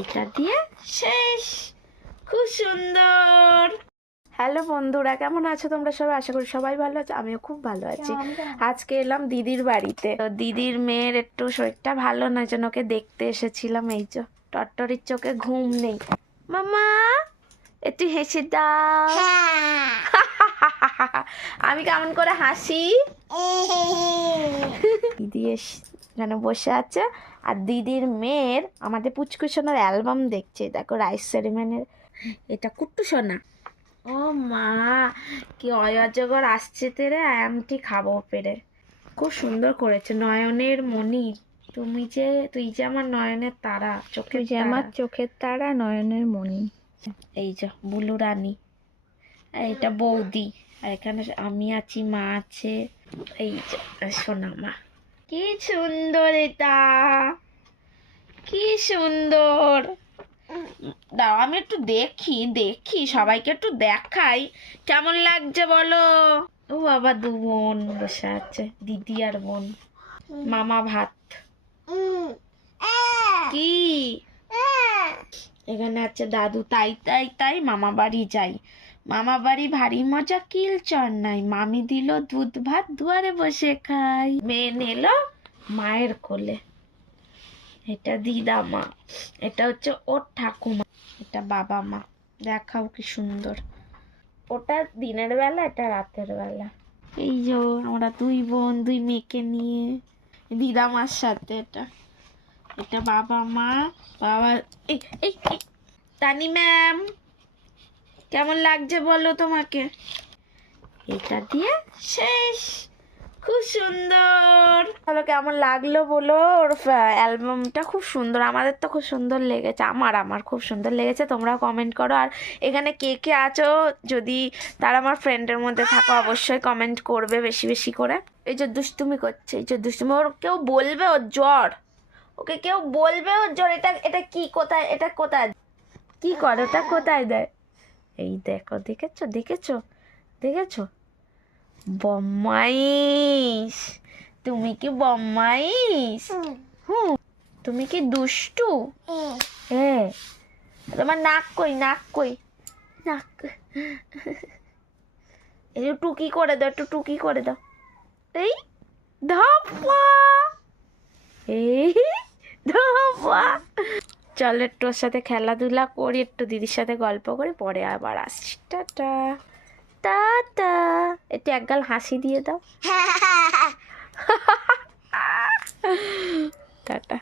এটা দিয়ে শেষ। খুব সুন্দর। হ্যালো বন্ধুরা, কেমন আছো তোমরা সবাই? আশা করি সবাই ভালো আছে, আমিও খুব ভালো আছি। আজকে এলাম দিদির বাড়িতে। তো দিদির মেয়ের একটু শরীরটা ভালো নয়, জন্য ওকে দেখতে এসেছিলাম। এই যে টট্টরির চোখে ঘুম নেই। মামা একটু হেসে দাও। আমি কেমন করে হাসি? দিদি এখানে বসে আছে, আর দিদির মেয়ের আমাদের পুচকু সোনার অ্যালবাম দেখছে। দেখো রাইস সেরিমনির। এটা কুট্টু সোনা। ও মা, কি অজগর আসছে তেরে, আয়ামটি খাবো পেরে। খুব সুন্দর করেছে। নয়নের মণি, তুই যে আমার নয়নের তারা, চোখের যে আমার চোখের তারা, নয়নের মণি। এই যে বুলু রানী, এইটা বৌদি, আর এখানে আমি আছি, মা আছে। এই যে সোনা মা। কি সুন্দর এটা, কি সুন্দর। দাও আমি একটু দেখি সবাইকে একটু দেখাই কেমন লাগছে বলো। ও বাবা, দু বোন বসে আছে, দিদি আর বোন। মামা ভাত। কি এখানে আছে দাদু। তাই মামা বাড়ি যাই। মামা বাড়ি ভারী মজা, কিল চর নাই। মামি দিল দুধ ভাত, দুয়ারে বসে খাই। মেয়ে নিল মায়ের কোলে। এটা দিদা মা, এটা হচ্ছে ওর ঠাকুমা, এটা বাবা মা। দেখাও কি সুন্দর। ওটা দিনের বেলা, এটা রাতের বেলা। এই যে আমরা দুই বোন, দুই মেয়েকে নিয়ে দিদা মার সাথে। এটা বাবা মা। বাবা এই এই এই, তানি ম্যাম কেমন লাগছে বলো তোমাকে? এটা দিয়ে শেষ। খুব সুন্দর। বলো কেমন লাগলো বলো। ওর অ্যালবামটা খুব সুন্দর, আমাদের তো খুব সুন্দর লেগেছে। আমার খুব সুন্দর লেগেছে। তোমরাও কমেন্ট করো। আর এখানে কে কে আছো, যদি তারা আমার ফ্রেন্ডের মধ্যে থাকো, অবশ্যই কমেন্ট করবে বেশি বেশি করে। এই যে দুষ্টুমি করছে, এই যে দুষ্টুমি। ওর কেউ বলবে ওর জ্বর, ওকে কেউ বলবে ওর জ্বর। এটা কি, কোথায়, এটা কোথায় কি করে, ওটা কোথায় দেয়? এই দেখো, দেখেছো বম্মাইশ। তুমি কি বম্মাইশ? তুমি কি দুষ্টু? হ্যাঁ। তোমার নাক কই, নাক। এই টুকি করে দাও, একটু টুকি করে দাও। এই ধাপ্পা, এই ধাপ্পা। চল একটু ওর সাথে খেলাধুলা করি, একটু দিদির সাথে গল্প করি, পরে আবার আসছি। Tata tata. একটু একগাল হাসি দিয়ে দাও। টাটা।